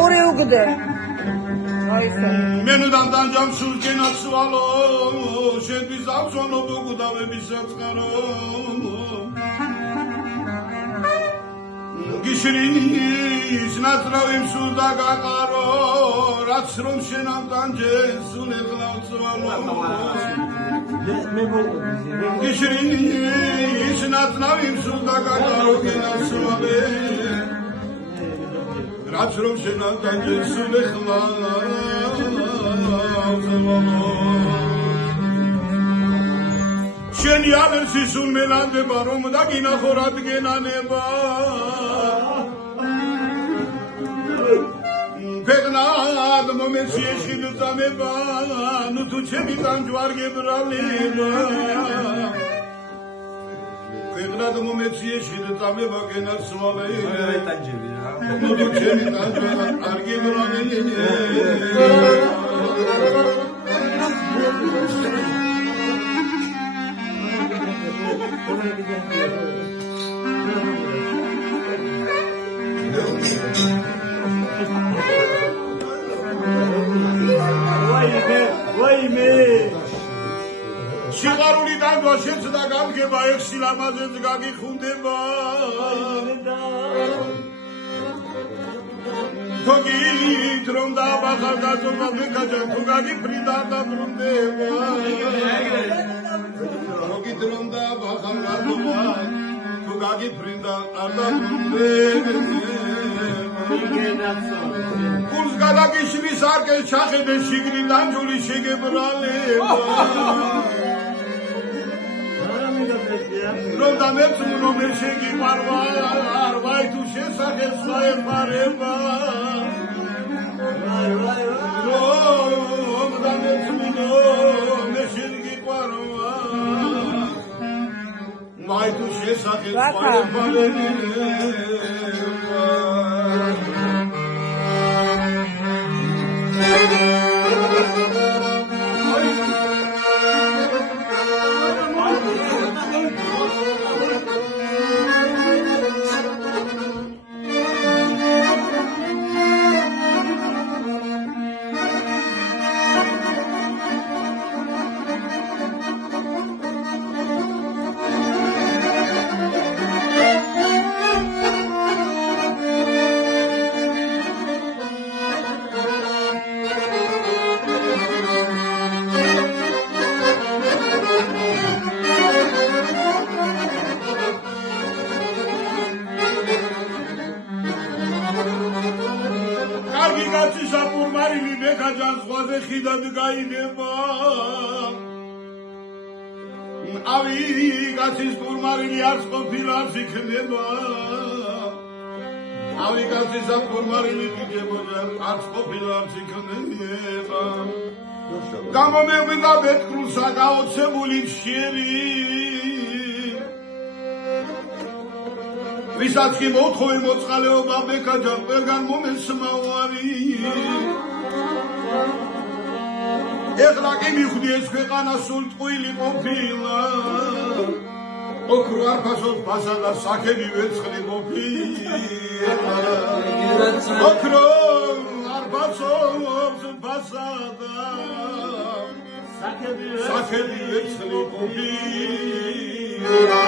ორი უგდე მენუდან დანჯამ სულკენა სვალო შენთვის ავსვანო ბუგუდავების საწყარო გიშრინის ნაცრავი მსუდა გაყარო რაც რომ შენამ დანჯე სულ ეხლა ვცვალო გიშრინის ნაცრავი მსუდა გაყარო გენასვალე რაც რომ შენამ დანჯე სულ ეხლა შენი ალერსი სულ მელანდება რომ დაგინახო რადგენანება ფეგნად მომენტში ეშინო წამება ნუ თუ ჩემი განჯვარგე ბრალება ფეგნად მომენტში ეშინო წამება გენასვალე ნუ თუ ჩემი განჯვარგე ბრალება სიღარული დაგვა შეცდა გამგება ექვსი ლამაზეც გაგიხუნდება თოგით რომ დაბახარ გაწოვა მეკაჯა თუ გაგიფრიდა დაბრუნდება თოგით რომ დაბახარ გაწოვა თუ გაგიფრიდა დაბრუნდება კურს გადაგიშვის არკეს ჩახედე შიგნიდან ჯული შეგებრალება რომ დამეწუნ რომ ვერ შეგიყვარვარ ვაი თუ შესახეს საერთარება რომ დამეწუნ რომ ვერ შეგიყვარვარ ვაი თუ შესახეს საერთარება საპურმარილი მეკაჯან ზღვაზე ხიდად გაიდება ავი კაცის პურმარილი არც ყოფილა არც იქნება ავი კაცის საპურმარილი არც ყოფილა არც იქნება გამომეღვიდა ბეთქრულსა გაოცებული მშიერი ვისაც კი მოთხოვი მოწყალეობა მეკაჯან ყველგან მომესმავარი ეხლა კი მიხვდი ეს ქვეყანა სულ ტყუილი ყოფილა ოქრო არფასობს ფასა და საქები ვერცხლი ყოფილა ოქრო არფასობს ფასა და საქები ვერცხლი ყოფილა